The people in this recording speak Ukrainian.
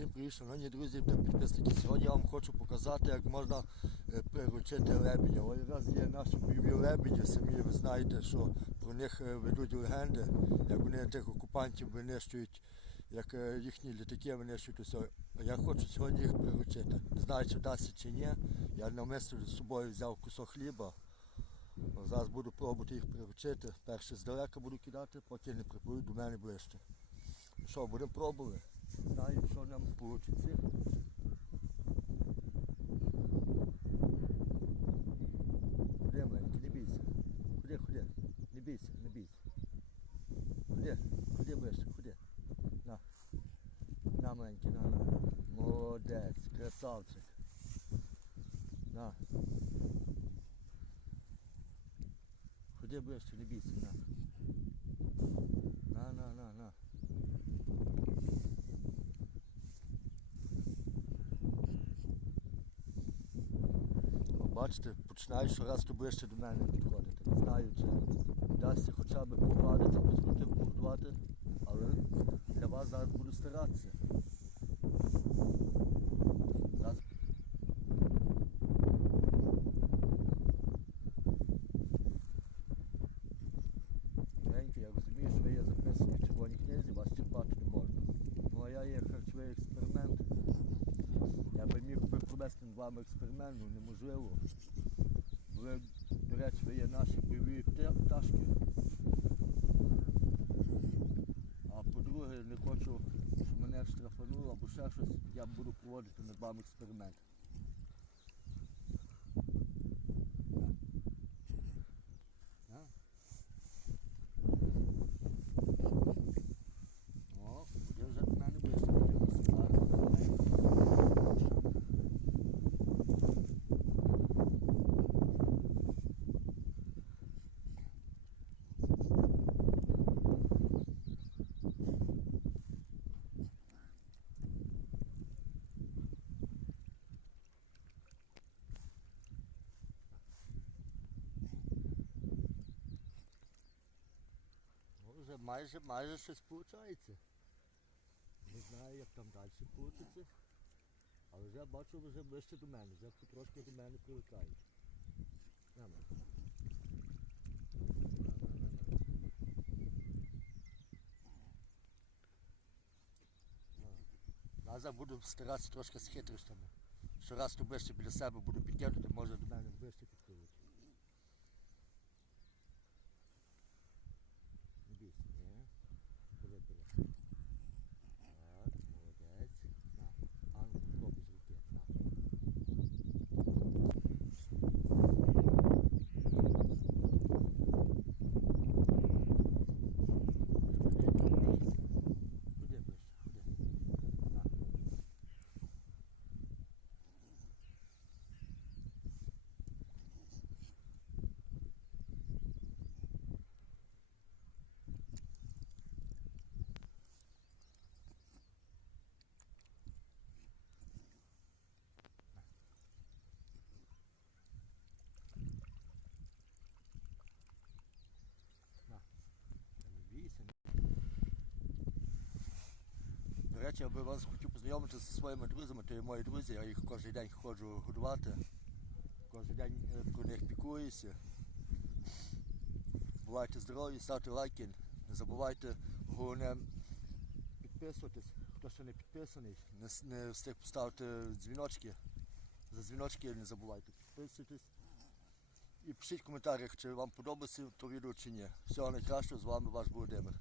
Всім привіт, шановні друзі та підписники. Сьогодні я вам хочу показати, як можна е, приручити лебедя. Ось раз є наші бойові лебеді, самі ви знаєте, що про них е, ведуть легенди, як вони тих окупантів винищують, як е, їхні літаки винищують усе. Я хочу сьогодні їх приручити. Не знаю, чи вдасться чи ні. Я навмисно з собою взяв кусок хліба. Зараз буду пробувати їх приручити. Перше здалека буду кидати, поки не припливуть до мене ближче. Ну Що, будемо пробувати? Знаю, що нам вийде. Ходи, маленький, не бійся. Ходи, ходи. Не бійся, не бійся. Ходи, ходи ближче, ходи. На. На, маленький, на, на, на. Красавчик. На. Ходи ближче, не бійся. На, на, на, на. О, Бачите, починають щоразу ближче до мене підходити. Не знаю, чи вдасться хоча б погладити з руки але для вас зараз буду старатися. Зараз Маленький, я розумію, що ви є записані в червоній книзі, вас чіпати не можна. Ну а я є харчовий експеримент. Я би міг би провести над вами експеримент, ну неможливо. Ви, до речі, ви є наші бойові пташки. А по-друге, не хочу, щоб мене штрафануло або ще щось, я буду проводити над вами експеримент. На. О, буде вже до мене ближче. Зараз маленько. Ну, вже майже, майже щось виходить. Не знаю, як там далі вийде. Але вже бачу вже ближче до мене, вже потрошки до мене. На. Назад буду старатися трошки з хитростями. Щораз то ближче біля себе буду підтягнути, може до мене ближче підпливуть. Не бійся, ні. Бери, бери. Так, молодець. На. А ну, попробуй з руки. На. Ходи ближче, ходи. На. Не бійся. Я би вас хотів познайомити зі своїми друзями, то є мої друзі, я їх кожен день ходжу годувати. Кожен день е, про них пікуюся. Бувайте здорові, ставте лайки, не забувайте головне підписуватись, хто ще не підписаний, не, не встиг поставити дзвіночки. За дзвіночки не забувайте підписуйтесь. І пишіть в коментарях, чи вам подобається то відео чи ні. Всього найкращого, з вами ваш Володимир.